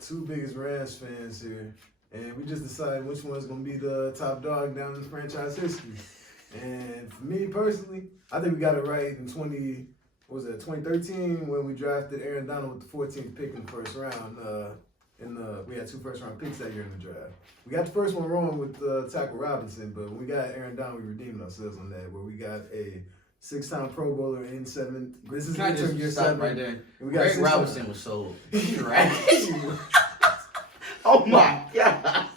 two biggest Rams fans here, and we just decided which one's gonna be the top dog down in franchise history. And for me personally, I think we got it right in 2013 when we drafted Aaron Donald with the 14th pick in the first round. We had 2 first-round picks that year in the draft. We got the first one wrong with Tackle Robinson, but when we got Aaron Donald, we redeemed ourselves on that, where we got a 6-time Pro Bowler in 7. This is Can I just year stop 7 right there? We got Greg Robinson was so trash. Oh my God.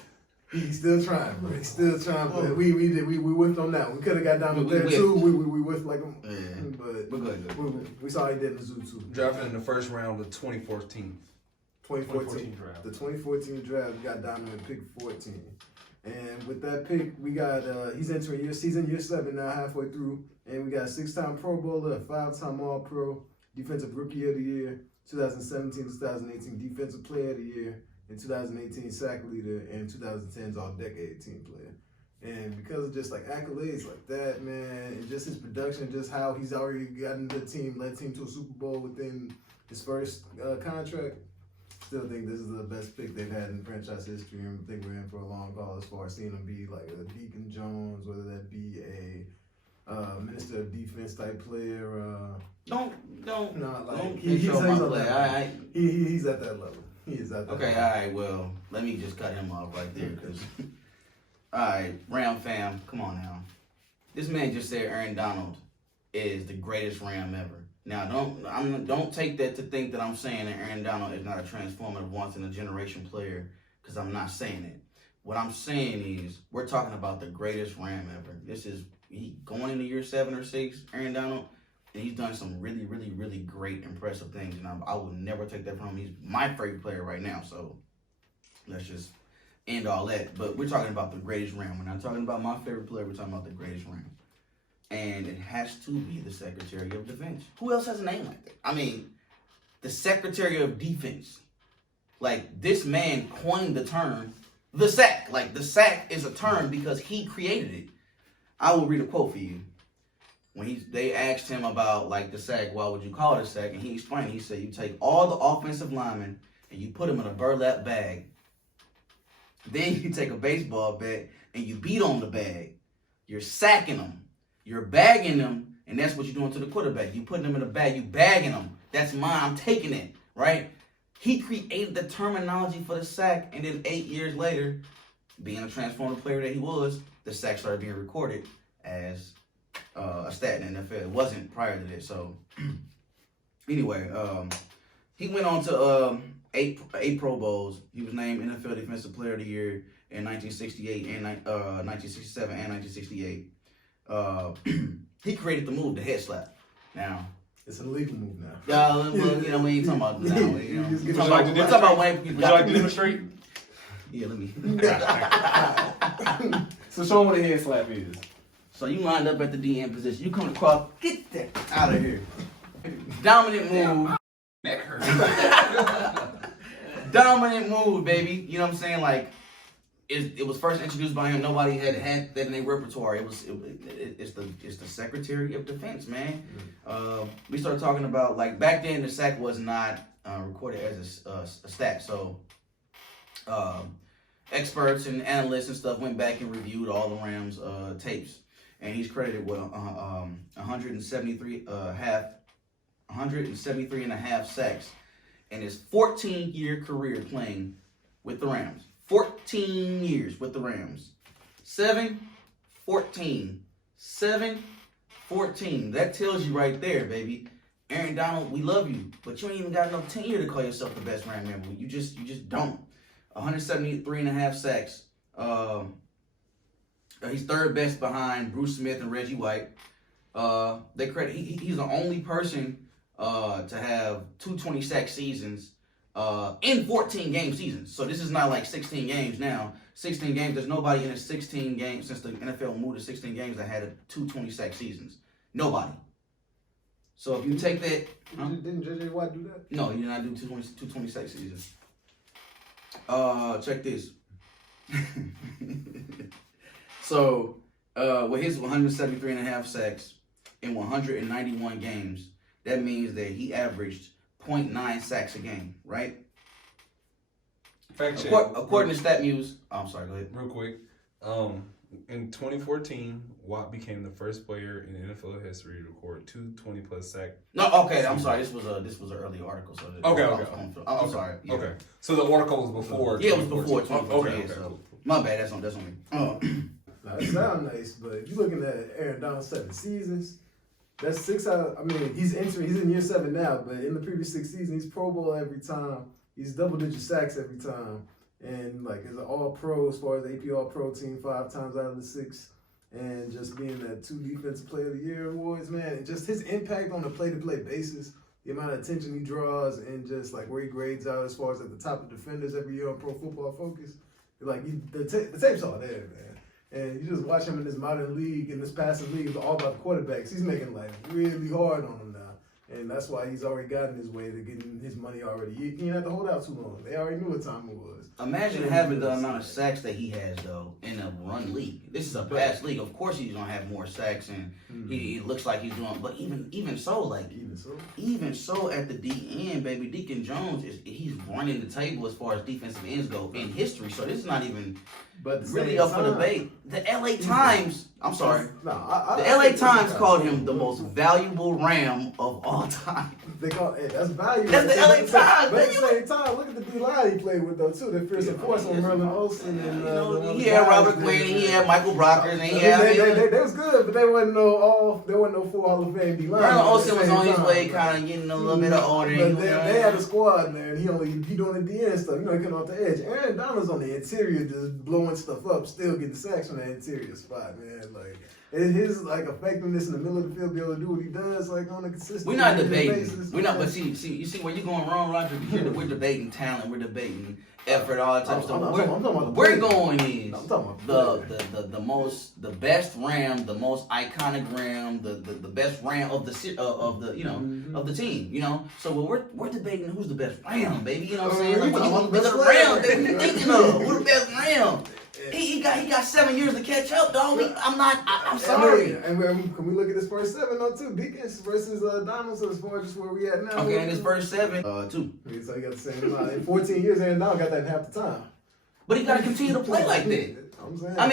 He's still trying, bro. He's still trying, but we whiffed on that one. We could have got down to there too. We whiffed like him, but we saw he did in the zoo too. Drafted in the first round of 2014. 2014 draft. The 2014 draft, we got Donald at pick 14. And with that pick, we got, he's entering season year 7 now, halfway through. And we got a 6-time Pro Bowler, a 5-time All-Pro, Defensive Rookie of the Year, 2017-2018 Defensive Player of the Year, and 2018 Sack Leader, and 2010's All-Decade Team Player. And because of just like accolades like that, man, and just his production, just how he's already gotten the team, led the team to a Super Bowl within his first contract, still think this is the best pick they've had in franchise history, and I think we're in for a long haul as far as seeing him be like a Deacon Jones, whether that be a Minister of Defense type player. He's at that level. He is at that Okay, level. all right, well, let me just cut him off right there, because, all right, Ram fam, come on now. This man just said Aaron Donald is the greatest Ram ever. Now, don't take that to think that I'm saying that Aaron Donald is not a transformative, once-in-a-generation player, because I'm not saying it. What I'm saying is we're talking about the greatest Ram ever. He going into year 7 or 6, Aaron Donald, and he's done some really, really, really great, impressive things, and I will never take that from him. He's my favorite player right now, so let's just end all that. But we're talking about the greatest Ram. We're not talking about my favorite player. We're talking about the greatest Ram. And it has to be the Secretary of Defense. Who else has a name like that? I mean, the Secretary of Defense. Like, this man coined the term, the sack. Like, the sack is a term because he created it. I will read a quote for you. When they asked him about, like, the sack, why would you call it a sack? And he explained, he said, you take all the offensive linemen and you put them in a burlap bag. Then you take a baseball bat and you beat on the bag. You're sacking them. You're bagging them, and that's what you're doing to the quarterback. You putting them in a bag. You bagging them. That's mine. I'm taking it, right? He created the terminology for the sack, and then 8 years later, being a transformative player that he was, the sack started being recorded as a stat in the NFL. It wasn't prior to this. So, anyway, he went on to eight Pro Bowls. He was named NFL Defensive Player of the Year in 1968 and 1967 and 1968. He created the move, the head slap. Now, it's an illegal move now. We ain't talking about now. Would you like to demonstrate? Yeah, let me. So show them what a head slap is. So you lined up at the DN position. You come across, get that out of here. Dominant move. Neck hurt. Dominant move, baby. You know what I'm saying? Like, it was first introduced by him. Nobody had that in their repertoire. It's the Secretary of Defense, man. We started talking about, like, back then the sack was not recorded as a stat. So experts and analysts and stuff went back and reviewed all the Rams tapes, and he's credited with 173 and a half sacks in his 14-year career playing with the Rams. 14 years with the Rams. 7, 14. 7, 14. That tells you right there, baby. Aaron Donald, we love you, but you ain't even got enough tenure to call yourself the best Ram member. You just don't. 173 and a half sacks. He's third best behind Bruce Smith and Reggie White. They credit he's the only person to have 220 sack seasons in 14 game seasons. So this is not like 16 games now. 16 games, there's nobody in a 16 games since the NFL moved to 16 games that had a 220 sack seasons. Nobody. So if you take that... Didn't J.J. Watt do that? No, he did not do 220 sack seasons. Check this. So, with his 173 and a half sacks in 191 games, that means that he averaged 0.9 sacks a game, right? Fact check. According to StatMuse, I'm sorry, go ahead. Real quick. In 2014, Watt became the first player in NFL history to record 2 20-plus sack. No, okay, I'm sorry. This was an early article. So Okay. I'm sorry. Yeah. Okay. So the article was before. Yeah, it was before 2014. Okay. So my bad. That's on me. Now, it sounds nice, but if you're looking at Aaron Donald's 7 seasons, that's 6 out. I mean, he's in year 7 now, but in the previous 6 seasons, he's Pro Bowl every time. He's double-digit sacks every time. And like is an all-pro as far as the AP All-Pro team 5 times out of the 6, and just being that 2 Defensive Player of the Year awards, man, and just his impact on a play-to-play basis, the amount of attention he draws, and just like where he grades out as far as at the top of defenders every year on Pro Football Focus, like the tape's all there, man. And you just watch him in this modern league, in this passing league, it's all about the quarterbacks. He's making life really hard on them now. And that's why he's already gotten his way to getting his money already. He didn't have to hold out too long. They already knew what time it was. Imagine having the amount of sacks that he has, though, in a run league. This is a pass league. Of course he's going to have more sacks, and he looks like he's doing. But even so, at the D end, baby, Deacon Jones, he's running the table as far as defensive ends go in history. So this is not even really up for debate. The LA Times, I'm sorry. The LA Times called him the most valuable Ram of all time. They call it, that's valuable. That's the LA Times. But at the same time, look at the D-line he played with, though, too. The fearsome force on Merlin Olsen. And, he had Robert Quinn, he had Michael Brockers, and he had... They was good, but they wasn't no full Hall of Fame D-line. Merlin Olsen was on his way, kind of getting a little bit older. But they had a squad, man. He doing the DN stuff. You know, he coming off the edge. Aaron Donald's on the interior just blowing stuff up, still getting sacks from that interior spot, man. Like, his like effectiveness in the middle of the field, be able to do what he does, like on a consistent. We're not debating. Basis, We're not. But see, you see where you're going wrong, Roger. We're debating talent. We're debating effort, all that type of stuff. We're going is the best Ram, the most iconic Ram, the best Ram of the of the team. You know, so we're debating who's the best Ram, baby. You know what I'm saying? Like, what the best Ram that we thinking of? Who's the best Ram? He got 7 years to catch up, dog. I'm sorry. And can we look at this first 7 though too? Deacons versus Donaldson as far as just where we at now. Okay, in this first 7, 2. So he got the same amount. In 14 years, Aaron Donald got that in half the time. But he got to continue to play like that. I'm saying. I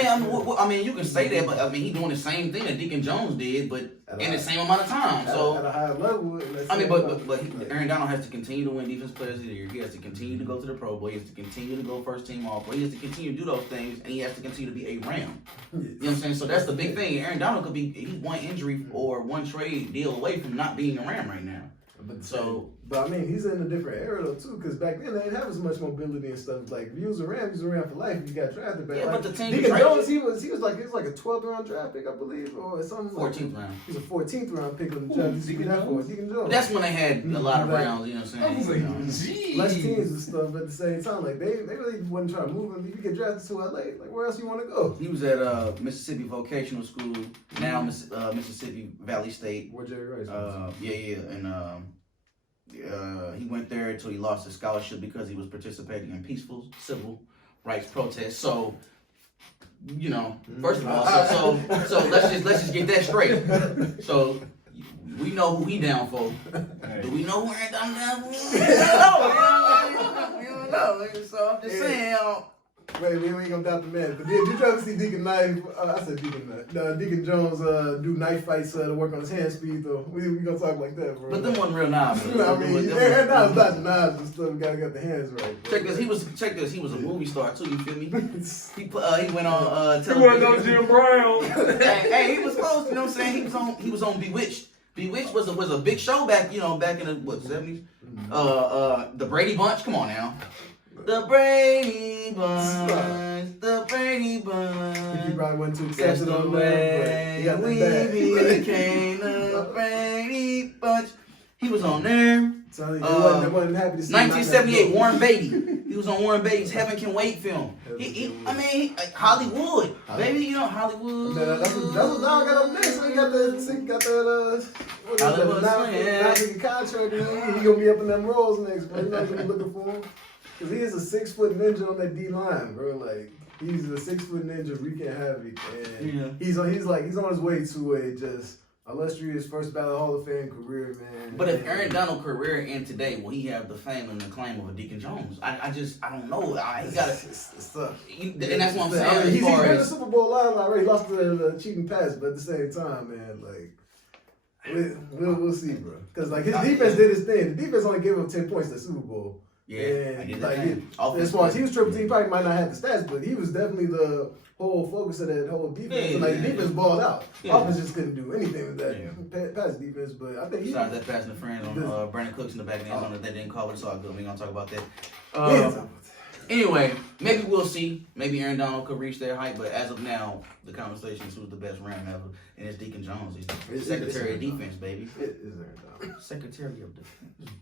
mean, you can say that, but I mean, he's doing the same thing that Deacon Jones did, but in the same amount of time. So at a higher level. I mean, but Aaron Donald has to continue to win Defensive Players of the Year. He has to continue to go to the Pro Bowl. He has to continue to go first team All-Pro. He has to continue to do those things, and he has to continue to be a Ram. You know what I'm saying? So that's the big thing. Aaron Donald could be he's one injury or one trade deal away from not being a Ram right now. But I mean, he's in a different era though too, because back then they didn't have as much mobility and stuff. Like if you was a Ram for life. If you got drafted back. Yeah, like, but the team Deacon Jones, he was like a 12th round draft pick, I believe, or something. 14th round. He's a 14th round pick on the draft. Deacon Jones. But that's when they had a lot of rounds. You know what I'm saying? Less teams and stuff, but at the same time, like they really wasn't trying to move him. If you get drafted to LA, like where else you want to go? He was at Mississippi Vocational School, now Mississippi Valley State. Where Jerry Rice was. And he went there until he lost his scholarship because he was participating in peaceful civil rights protests. So, you know, first of all, so let's just get that straight. So we know who he down for. Do we know who I'm down for? We don't know. So I'm just saying. Wait, we ain't gonna doubt the man. But did you ever see Deacon Deacon Jones do knife fights to work on his hand speed though? We gonna talk like that, bro. But them wasn't real knives. I mean, Aaron Donald's dodging knives and stuff. We gotta get the hands right. Bro. Check this. He was a movie star too. You feel me? He went on television. He went on Jim Brown. hey, he was close. You know what I'm saying? He was on Bewitched. Bewitched was a big show back in the 70s. The Brady Bunch. Come on now. The Brady Bunch, the Brady Bunch. He probably went too That's excited the on way that, but we became the Brady Bunch. He was on there. They wasn't happy to see 1978, Warren Beatty. He was on Warren Beatty's Heaven Can Wait film. Hollywood, baby, you know Hollywood. That's what Don got on there. So he got that Hollywood contract. He gonna be up in them roles next, bro. You know what I'm looking for him. Cause he is a 6 foot ninja on that D line, bro. Like he's a 6 foot ninja wreaking havoc, and he's on his way to illustrious first ballot Hall of Fame career, man. But if Aaron Donald career end today, will he have the fame and the claim of a Deacon Jones? I don't know. He got it's tough. And that's what I'm saying. I mean, he's as far been in the as, Super Bowl limelight, right? He lost to the cheating pass, but at the same time, man, like we'll see, bro. Because like his defense did his thing. The defense only gave him 10 points in the Super Bowl. yeah, I And get like that. as far as he was triple team, probably might not have the stats, but he was definitely the whole focus of that whole defense. Yeah, Like yeah, the defense balled out. Yeah. Offense just couldn't do anything with that pass defense. But I think he. Besides that pass interference on Brandon Cooks in the back of the end zone that they didn't call, but it's all good. We're gonna talk about that. Anyway, maybe we'll see. Maybe Aaron Donald could reach their height, but as of now, the conversation is who's the best Ram ever, and it's Deacon Jones. He's the Secretary of Defense, baby. It is Aaron Donald. Secretary of Defense.